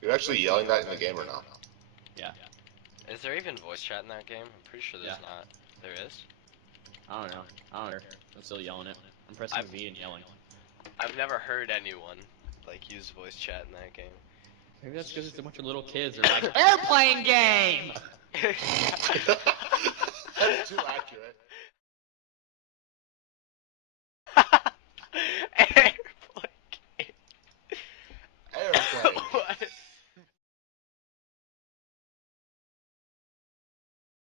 You're actually yelling that in the game or not? Yeah. Is there even voice chat in that game? I'm pretty sure there's not. There is? I don't know. I don't care. I'm still yelling it. I'm pressing V and yelling. I've never heard anyone like use voice chat in that game. Maybe that's because it's a bunch of little kids that are like, airplane game! That's too accurate.